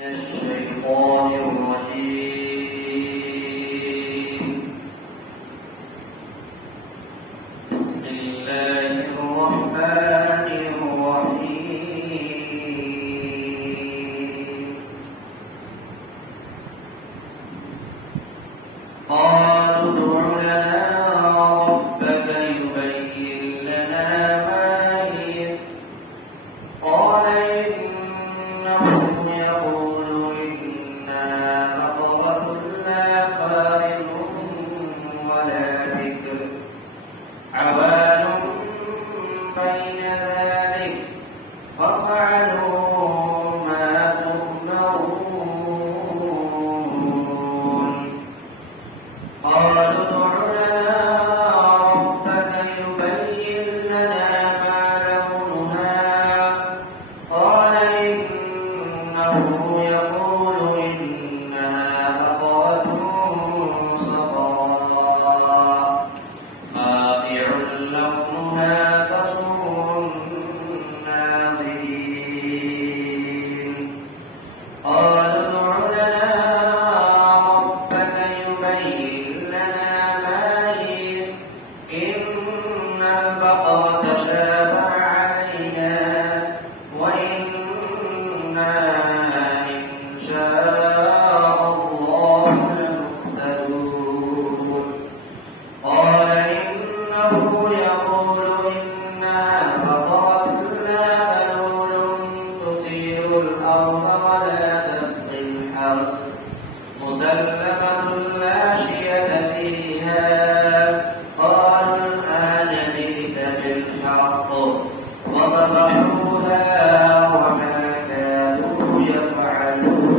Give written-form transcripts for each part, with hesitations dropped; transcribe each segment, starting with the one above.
الشيطان الرجيم. بسم الله الرحمن الرحيم. قالوا ادع لنا ربك يبين لنا ما هي. قال إنه يقول إنها بقرة لا فارض ولا بكر عوان بين ذلك فافعلوا ما تؤمرون. قالوا ادع لنا ربك يبين لنا ما لونها. قال إنه يقول إنها بقرة صفراء فاقع لونها تسر الناظرين. قالوا ادع لنا ربك يبين لنا ما هي. إن البقرة تشابه علينا وإنا إن شاء الله لمهتدون. قال إنه يقول إنها بقرة لا ذلول تثير الأرض ولا تسقي الحرث مسلمة لا شية فيها. قالوا الآن جئت بالحق وذبحوها وما كانوا يفعلون.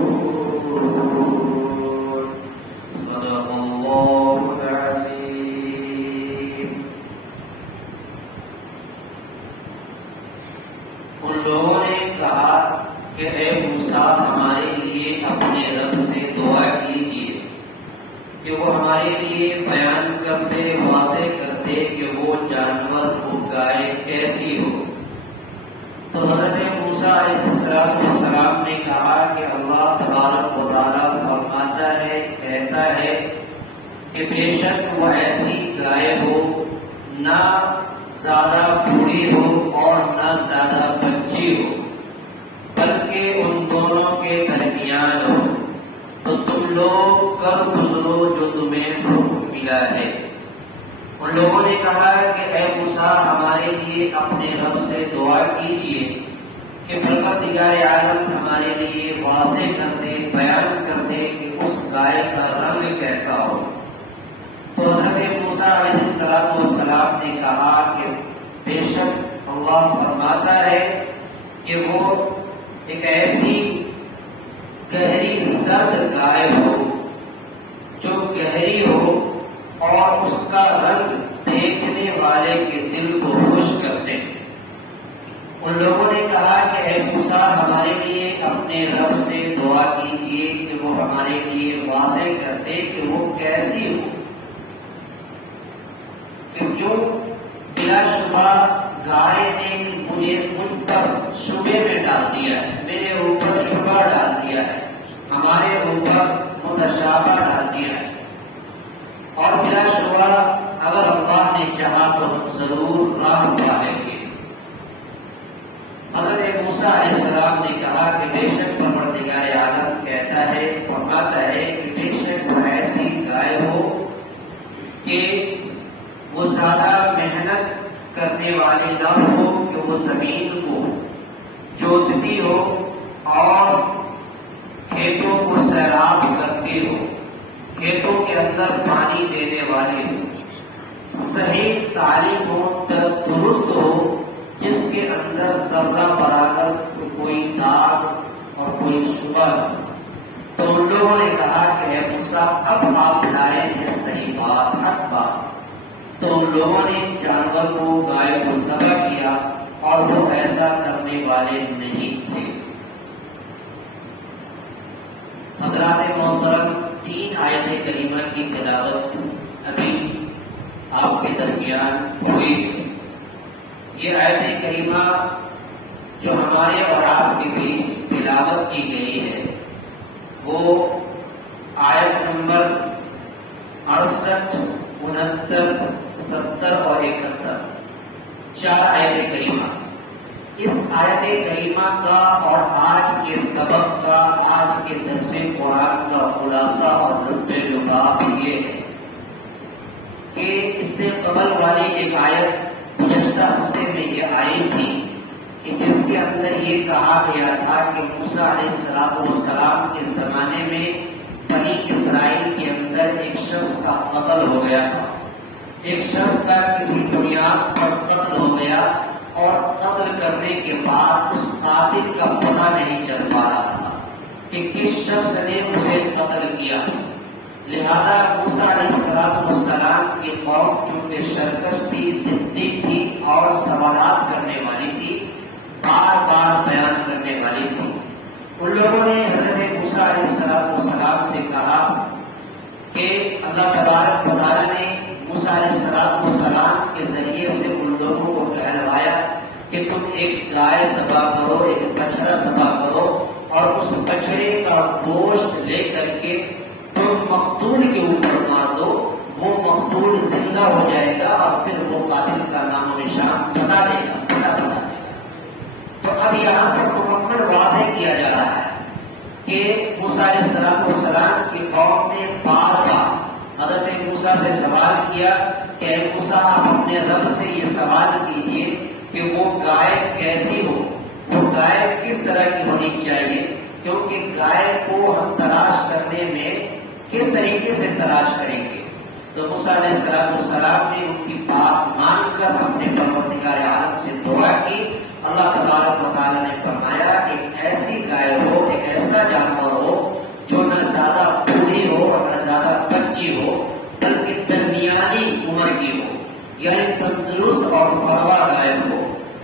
صدق الله العظيم. ان لوگوں نے کہا کہ اے موسیٰ ہمارے لیے اپنے رب سے دعا کیجیے کہ وہ ہمارے لیے بیان کرتے واضح کرتے کہ وہ جانور وہ گائے کیسی ہو. تو حضرت موسیٰ علیہ السلام نے کہا کہ اللہ تبارک و تعالیٰ فرماتا ہے کہتا ہے کہ بے شک وہ ایسی گائے ہو نہ زیادہ بوڑھی ہو اور نہ زیادہ بچی ہو بلکہ ان دونوں کے درمیان ہو. تو تم لوگ کر گزرو جو تمہیں حکم ملا ہے. ان لوگوں نے کہا کہ اے موسیٰ ہمارے لیے اپنے رب سے دعا کیجیے کہ پروردگار عالم ہمارے لیے واضح کر دے بیان کر دے کہ اس گائے کا رنگ کیسا ہو. تو حضرت موسیٰ علیہ السلام نے کہا کہ بے شک اللہ فرماتا ہے کہ وہ ایک ایسی گہری زرد گائے ہو جو گہری ہو اور اس کا رنگ دیکھنے والے کے دل کو خوش کرتے. ان لوگوں نے کہا کہ اے موسیٰ ہمارے لیے اپنے رب سے دعا کیجیے کہ وہ ہمارے لیے واضح کر دے کہ وہ کیسی ہو. کیوں بلا شبہ گائے نے مجھے مجھ پر شبے میں ڈال دیا ہے، میرے اوپر شبہ ڈال دیا ہے، ہمارے اوپر متشابہ ڈال دیا ہے. اور بلا شبہ اگر اللہ نے چاہا تو ہم ضرور راہ پائیں گے. حضرت موسیٰ علیہ السلام نے کہا کہ بے شک پروردگار عالم کہتا ہے فرماتا ہے کہ بے شک وہ ایسی گائے ہو کہ وہ زیادہ محنت کرنے والی نہ ہو کہ وہ زمین کو جوتتی ہو اور کھیتوں کو سیراب کرتی ہو، کھیتوں کے اندر پانی دینے والی ہو، صحیح سالم ہو، درست ہو، جس کے اندر ذرہ برابر کوئی داغ اور کوئی شبہ ہو. تو ان لوگوں نے کہا کہ اے موسیٰ اب آپ لائے ہیں صحیح بات، حق بات. تو ان لوگوں نے جانور کو گائے کو ذبح کیا اور وہ ایسا کرنے والے نہیں تھے. حضرات محترم 3 آیت کریمہ کی تلاوت ابھی آپ کے درمیان ہوئی. یہ آیت کریمہ جو ہمارے اور آپ کے بیچ تلاوت کی گئی ہے وہ آیت نمبر 68، 69، 70 اور 71، 4 آیت کریمہ۔ اس آیت کریمہ کا اور آج کے سبق کا، آج کے درس قرآن کا خلاصہ اور نقطۂ لباب یہ ہے کہ اس سے قبل والی ایک آیت گزشتہ ہفتے میں یہ آئی تھی کہ جس کے اندر یہ کہا گیا تھا کہ موسیٰ علیہ السلام کے زمانے میں بنی اسرائیل کے اندر ایک شخص کا قتل ہو گیا تھا، ایک شخص کا کسی بنیاد پر قتل ہو گیا، اور قتل کرنے کے بعد اس قاتل کا پتہ نہیں چل پا رہا تھا کہ کس شخص نے اسے قتل کیا۔ لہذا موسیٰ علیہ السلام کی قوم چونکہ سرکش تھی، ضدی تھی اور سوالات کرنے والی تھی، بار بار بیان کرنے والی تھی، ان لوگوں نے حضرت موسیٰ علیہ السلام سے کہا کہ اللہ تبارک و تعالیٰ نے موسیٰ علیہ السلام کے ذریعے سے ان لوگوں کو کہلوایا کہ تم ایک گائے ذبح کرو، ایک بچڑا ذبح کرو، اور اس بچڑے کا گوشت لے کر کے تم مقتول کے اوپر مار دو، وہ مقتول زندہ ہو جائے گا اور پھر وہ قاتل کا نام و نشان بتا دے گا۔ تو اب یہاں پر مکمل واضح کیا جا رہا ہے کہ موسیٰ علیہ السلام کی قوم نے بار بار حضرت موسیٰ سے سوال کیا کہ اے موسیٰ آپ اپنے رب سے یہ سوال کیجئے کہ وہ گائے کیسی ہو، وہ گائے کس طرح کی ہونی چاہیے، کیونکہ گائے کو ہم تلاش کرنے میں کس طریقے سے تلاش کریں گے۔ تو موسیٰ علیہ السلام نے ان کی بات مان کر اپنے پروردگار عالم سے دعا کی۔ اللہ تبارک و تعالیٰ نے فرمایا ایک ایسی گائے ہو، ایک ایسا جانور ہو جو نہ زیادہ بوڑھی ہو اور نہ زیادہ بچی ہو، بلکہ درمیانی عمر کی ہو، یعنی تندرست اور فروا گائے ہو۔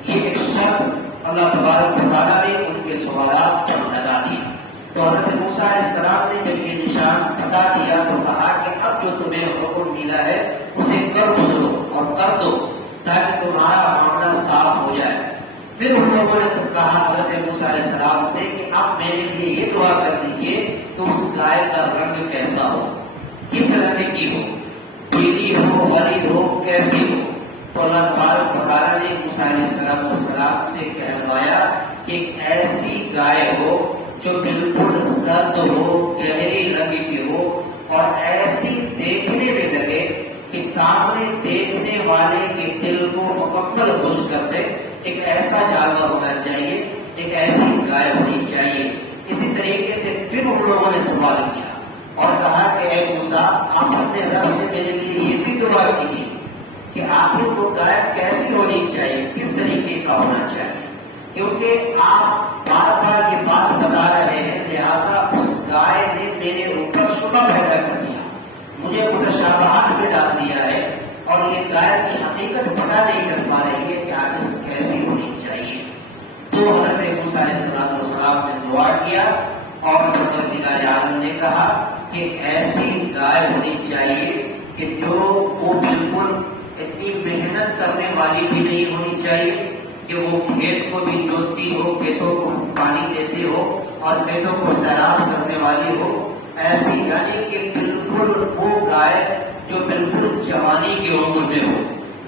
یہ ایک شرط اللہ تبارک و تعالیٰ نے ان کے سوالات پر لگا دی۔ تو حضرت موسیٰ علیہ السلام نے جب یہ نشان بتا دیا تو کہا کہ اب جو تمہیں حکم ملا ہے اسے کر گزرو اور کر دو تاکہ تمہارا معاملہ صاف ہو جائے۔ پھر ان لوگوں نے کہا حضرت موسیٰ علیہ السلام سے کہ اب میرے لیے یہ دعا کر دیجیے کہ اس گائے کا رنگ کیسا ہو، کس رنگ کی ہو، پیلی ہو، ہری ہو، کیسی ہو۔ تو اللہ تبارک و تعالیٰ نے موسیٰ علیہ السلام سے کہلوایا کہ ایک ایسی گائے ہو جو بالکل زرد ہو، گہری رنگ کی ہو، اور ایسی دیکھنے میں لگے کہ سامنے دیکھنے والے کے دل کو مکمل خوش کر دے۔ ایک ایسا جانور ہونا چاہیے، ایک ایسی گائے ہونی چاہیے۔ اسی طریقے سے پھر ان لوگوں نے سوال کیا اور کہا کہ اے موسیٰ آپ اپنے رب سے میرے لیے یہ بھی دعا کیجیے کہ آخر وہ گائے کیسی ہونی چاہیے، کس طریقے کا ہونا چاہیے، کیونکہ آپ بار بار یہ بات بتا رہے ہیں، لہٰذا اس گائے نے میرے اوپر شبہ پیدا کر دیا، مجھے متشابہات میں ڈال دیا ہے، اور یہ گائے کی حقیقت پتہ نہیں کر پا رہی ہے کہ آخر کیسی ہونی چاہیے۔ تو حضرت موسیٰ علیہ السلام نے دعا کیا اور پروردگار عالم نے کہا کہ ایسی گائے ہونی چاہیے کہ جو وہ بالکل اتنی محنت کرنے والی بھی نہیں ہونی چاہیے کہ وہ کھیت کو بھی جوتتی ہو، کھیتوں کو پانی دیتی ہو اور کھیتوں کو سیراب کرنے والی ہو، ایسی یعنی کہ بالکل وہ گائے جو بالکل جوانی کی عمر میں ہو،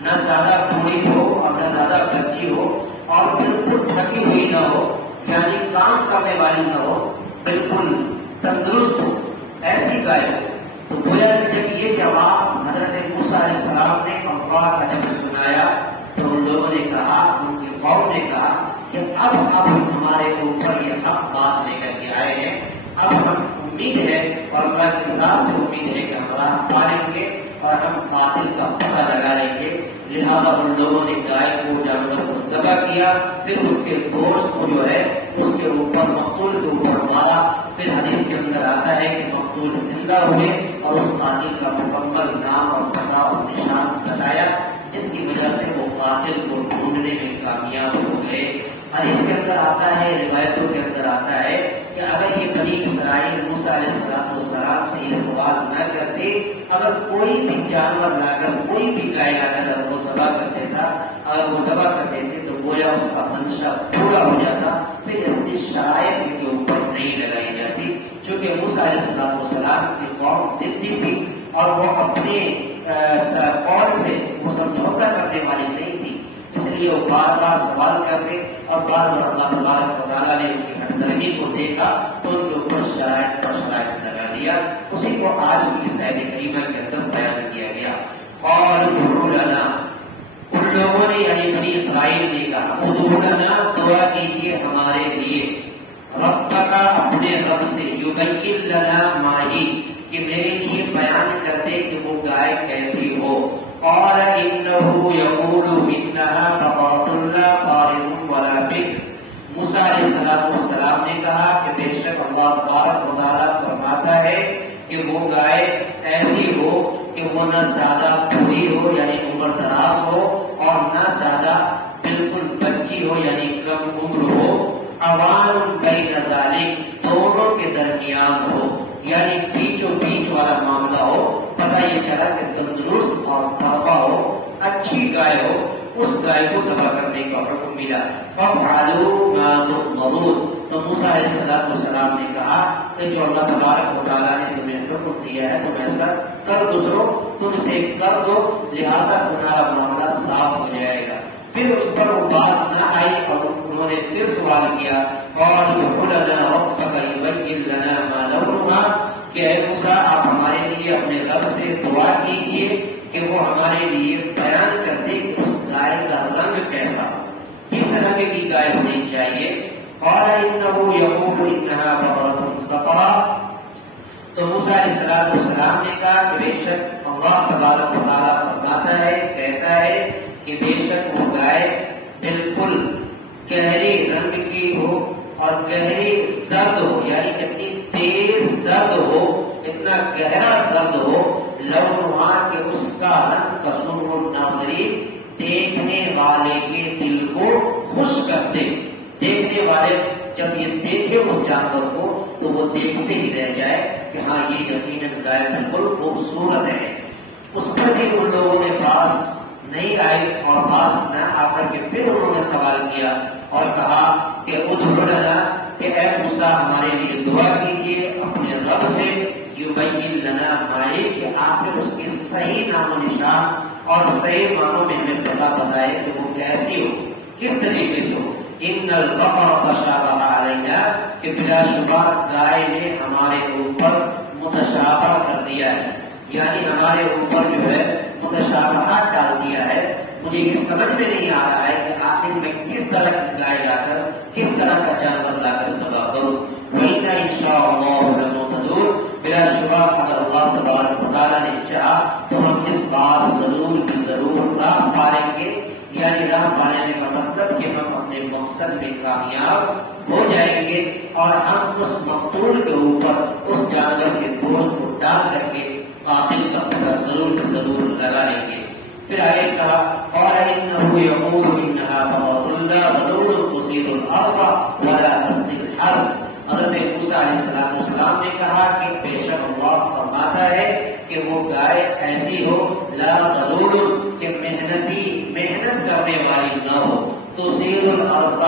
نہ زیادہ بوڑھی ہو اور نہ زیادہ بچی ہو، اور بالکل تھکی ہوئی نہ ہو، یعنی کام کرنے والی نہ ہو، بالکل تندرست ہو، ایسی گائے ہو۔ تو گویا کہ جب یہ جواب حضرت موسیٰ علیہ السلام نے اللہ کا جب سنایا تو ان لوگوں نے کہا، ان کی قوم نے کہا کہ اب ہمارے اوپر یہ حق بات لے کر کے آئے ہیں، اب ہم امید ہے اور اللہ کی ذات سے امید ہے کہ ہم راہ پالیں گے اور ہم قاتل کا پتہ لگا لیں گے۔ لہذا ان لوگوں نے گائے کو، جانور کو ذبح کیا، پھر اس کے گوشت کو جو ہے اس کے اوپر، مقتول کے اوپر مارا۔ پھر حدیث کے اندر آتا ہے کہ مقتول زندہ ہوئے اور اس قاتل کا مکمل نام اور پتہ اور نشان بتایا، جس کی وجہ سے وہ قاتل کو ڈھونڈنے میں کامیاب ہو گئے۔ حدیث کے اندر آتا ہے، روایتوں کے اندر آتا ہے کہ اگر یہ بنی اسرائیل موسیٰ علیہ السلام سے یہ سوال نہ کرتے، اگر کوئی بھی جانور لا کر، کوئی بھی گائے لا کر اگر وہ ذبح کرتے تھا، اگر وہ ذبح کر دیتے تو گویا اس کا منشا پورا ہو جاتا، پھر اس کی شرائط کے اوپر نہیں لگائی جاتی، چونکہ موسیٰ علیہ السلام کی قوم ضدی تھی اور وہ اپنے قول سے وہ سمجھوتا کرنے والی نہیں تھی، اس لیے وہ بار بار سوال کرتے اور بار بار اللہ تبارک و تعالیٰ نے ان کی ہٹ درمی کو دیکھا تو ان کے اوپر شرائط پر شرائط لگا دیا. اسی کو آج کی اس آیت کریمہ کے اندر بیان کیا گیا. اور ادعو لنا، ان لوگوں نے یعنی بنی اسرائیل نے کہا ادعو لنا، دعا کیجیے ہمارے لیے، ربک، اپنے رب سے، یبین لنا ما ہی، کہ میرے لیے بیان کر دے کہ وہ گائے کیسی ہو. قال انه يقول انها بقرة لا فارض ولا بكر. موسیٰ علیہ السلام نے کہا کہ بے شک اللہ تبارک و تعالیٰ فرماتا ہے کہ وہ گائے ایسی ہو کہ وہ نہ زیادہ بوڑھی ہو یعنی عمر دراز ہو اور نہ زیادہ بالکل بچی ہو یعنی کم عمر ہو. عوان بین ذالک، دونوں کے درمیان ہو یعنی بیچوں بیچ والا معاملہ ہو. پتہ یہ چلا کہ تندرست اور فربا ہو، اچھی گائے ہو، اس گائے کو ذبح کرنے کا حکم ملا. فَافْعَلُوا مَا تُؤْمَرُونَ. تو موسیٰ علیہ السلام نے کہا کہ جو اللہ تبارک و تعالیٰ نے تمہیں حکم دیا ہے تم ایسا کر گزرو، تم اسے کر دو، لہذا تمہارا معاملہ صاف ہو جائے گا. پھر اس پر وہ بات نہ آئی اور انہوں نے پھر سوال کیا اور کہ اے موسیٰ آپ ہمارے لیے اپنے رب سے دعا کیجیے کہ وہ ہمارے لیے بیان کر دے کہ اس گائے کا رنگ کیسا ہو، کس رنگ کی گائے ہونی چاہیے. قال انه يقول انها بقرة صفراء. تو موسیٰ علیہ السلام نے کہا کہ بے شک اللہ تبارک و تعالیٰ فرماتا ہے، کہتا ہے کہ بے شک وہ گائے بالکل گہری رنگ کی ہو اور گہری زرد ہو یعنی اتنی تیز زرد ہو، اتنا گہرا زرد ہو، لونہا کہ اس کا رنگ تسر الناظرین، دیکھنے والے کے دل کو خوش کر دے. دیکھنے والے جب یہ دیکھے اس جانور کو تو وہ دیکھتے ہی رہ جائے کہ ہاں یہ یقیناً گائے بالکل خوبصورت ہے. اس پر بھی ان لوگوں نے پاس نہیں آئی اور بات نہ آ کر کے پھر انہوں نے سوال کیا اور کہا کہ ادعو لنا، کہ اے موسیٰ ہمارے لیے دعا کیجیے اپنے رب سے، یبین لنا ما ہی، کہ آخر اس کی صحیح نام و نشان اور صحیح معنوں میں ہمیں پتہ بتائے کہ وہ کیسی ہو، کس طریقے سے ہو. ان البقرة تشابہ علینا، کہ بلا شبہ گائے نے ہمارے اوپر متشابہ کر دیا ہے یعنی ہمارے اوپر جو ہے متشابہات ڈال دیا ہے. مجھے یہ سمجھ میں نہیں آ رہا ہے کہ آخر میں کس طرح کی گائے لا کر کس طرح کا جانور لا کر ذبح کروں. وَإِنَّا إِنْ شَاءَ اللَّهُ لَمُهْتَدُونَ. بلا شبہ اگر اللہ تبارک و تعالیٰ نے چاہا تو ہم اس بار ضرور بھی ضرور راہ پائیں گے. یعنی راہ پانے کا مطلب کہ ہم اپنے مقصد میں کامیاب ہو جائیں گے اور ہم اس مقتول کے اوپر اس جانور کے گوشت کو ڈال کر کے قاتل کا پتہ ضرور لگا لیں گے. پھر آئے کہا اور انه يقول انها بقرة لا ذلول تثير الارض ولا تسقي الحرث. حضرت موسیٰ علیہ السلام نے کہا کہ بے شک اللہ فرماتا ہے کہ وہ گائے ایسی ہو لا ذلول، کہ محنت کرنے والی نہ ہو، تثير الارض،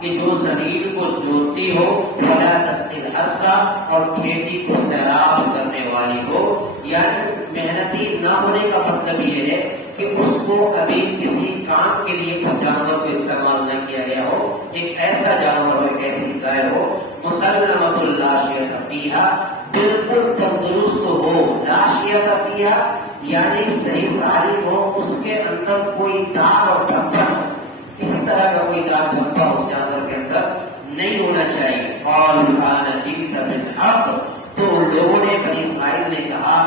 کہ جو زمین کو جوتتی ہو، ولا تسقي الحرث، اور کھیتی کو سیراب کرنے والی ہو. یعنی محنتی نہ ہونے کا مطلب یہ ہے کہ اس کو ابھی کسی کام کے لیے اس جانور کو استعمال نہ کیا گیا ہو. ایک ایسا جانور ہو، ایک ایسی گائے ہو مسلمۃ لا شیۃ فیہا، بالکل تندرست ہو، لا شیۃ فیہا یعنی صحیح سالم ہو، اس کے اندر کوئی داغ اور دھبا ہو، کسی طرح کا کوئی داغ دھبا اس جانور کے اندر نہیں ہونا چاہیے. اور الآن جئت بالحق، تو لوگوں نے بنی اسرائیل نے کہا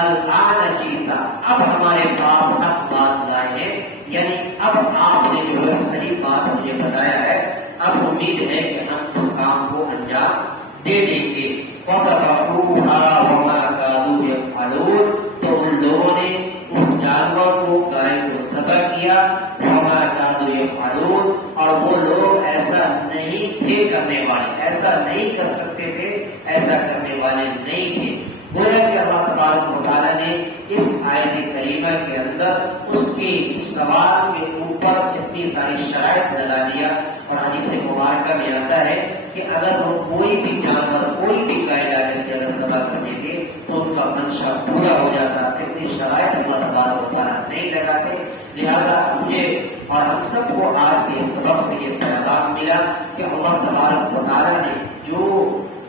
الآن جئت، اب ہمارے پاس حق بات لائے ہیں، یعنی اب آپ نے جو ہے صحیح بات مجھے بتایا ہے، اب امید ہے کہ ہم اس کام کو انجام دے دیں گے. فَذَبَحُوهَا وَمَا كَادُوا يَفْعَلُونَ. تو ان لوگوں نے اس جانور کو، گائے کو ذبح کیا، وَمَا كَادُوا يَفْعَلُونَ، اور وہ لوگ ایسا نہیں تھے کرنے والے، ایسا نہیں کر سکتے تھے، ایسا کرنے والے نہیں تھے. گویا کہ اللہ تبارک و تعالیٰ نے اس آیت کریمہ کے اندر اس کے سوال کے اوپر اتنی ساری شرائط لگا دیا. اور حدیث مبارکہ میں آتا ہے کہ اگر وہ کوئی بھی جانور کوئی بھی کائنات کے اندر ذبح کرنے کے تو ان کا منشا پورا ہو جاتا، اتنی شرائط اللہ تبارک و تعالیٰ نہیں لگاتے. لہذا مجھے اور ہم سب کو آج کے سبق سے یہ پیغام ملا کہ اللہ تبارک و تعالیٰ نے جو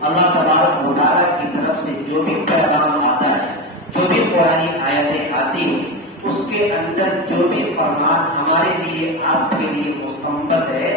اللہ تبارک و تعالیٰ کی طرف سے جو بھی پیغام آتا ہے، جو بھی قرآنی آیتیں آتی ہیں، اس کے اندر جو بھی فرمان ہمارے لیے آپ کے لیے مستمد ہے،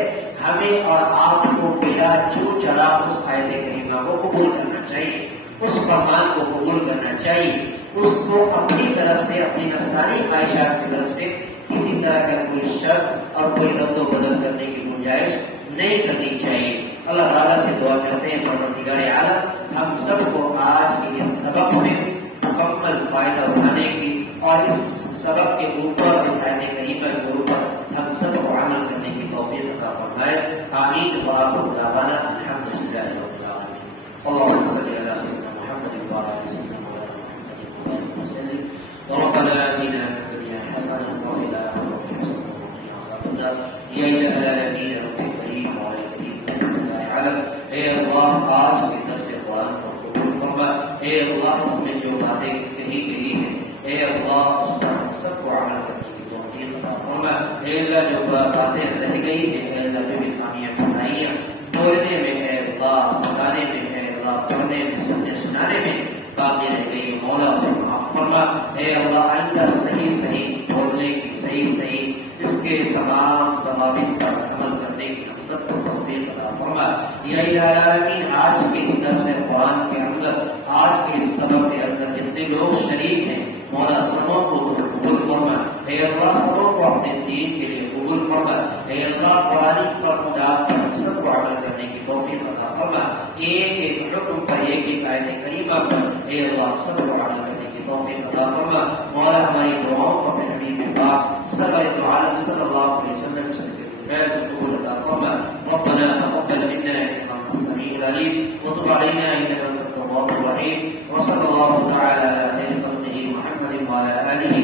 ہمیں اور آپ کو بلا چو چلا اس آیت کریمہ کو قبول کرنا چاہیے، اس فرمان کو قبول کرنا چاہیے، اس کو اپنی طرف سے اپنی نفسانی خواہشات کی طرف سے کسی طرح کا کوئی شک اور کوئی رد و بدل کرنے کی گنجائش نہیں کرنی چاہیے. اللہ تعالیٰ سے دعا کرتے ہیں پروردگار عالم ہم سب کو آج کے اس سبق سے مکمل فائدہ اٹھانے کی اور اس سبق کے اوپر اس آیت کریمہ کے اوپر ہم سب کو عمل کرنے کی توفیق عطا فرمائے. آمین. وآخر دعوانا الحمد للہ رب العالمین. اللهم صل على سيدنا محمد وعلى آل سيدنا محمد وسلم. ربنا آتنا في الدنيا حسنة وفي الآخرة حسنة وقنا عذاب النار. يا إله العالمين رب الكريم وعلى الكريم عالم. اے اللہ آج کے درس قرآن کو قبول فرما. اے اللہ اس میں جو باتیں کہی گئی ہیں اے اللہ اس پر ہم سب کو عمل کرنے کی توفیق عطا فرما. اے اللہ جو باتیں رہ گئی ہیں اے اللہ جو بھی خامیاں بتائیاں بولنے میں اے اللہ بتانے میں اے اللہ پڑھنے میں سمجھنے سنانے میں باقی رہ گئی مولا اسے معاف فرما. اے اللہ آئندہ صحیح صحیح بولنے کی صحیح اس کے تمام ضوابط پر عمل کرنے کی ہم سب کو توفیق عطا فرما. یا الہی آج کے اس درس قرآن کے اندر آج کے اس سبق کے اندر جتنے لوگ شریک ہیں مولا سبوں کو قبول فرما. اے اللہ سبوں کو اپنے دین کے لیے قبول فرما. اے اللہ قرآن فرمودات پر ہم سب کو عمل کرنے کی توفیق عطا فرما. ایک ایک حکم پر ایک ایک آیت کریمہ پر اے اللہ سب کو عمل کرنے کی توفیق عطا فرما. مولا ہماری دعاؤں کو اپنے حبیب پاک سرور عالم صلی اللہ علیہ وسلم سے قبول عطا فرما. ربنا تقبل منا انك انت السميع العليم وتب علينا انك انت التواب الرحيم. وصلى الله تعالى على خير خلقه محمد وعلى اله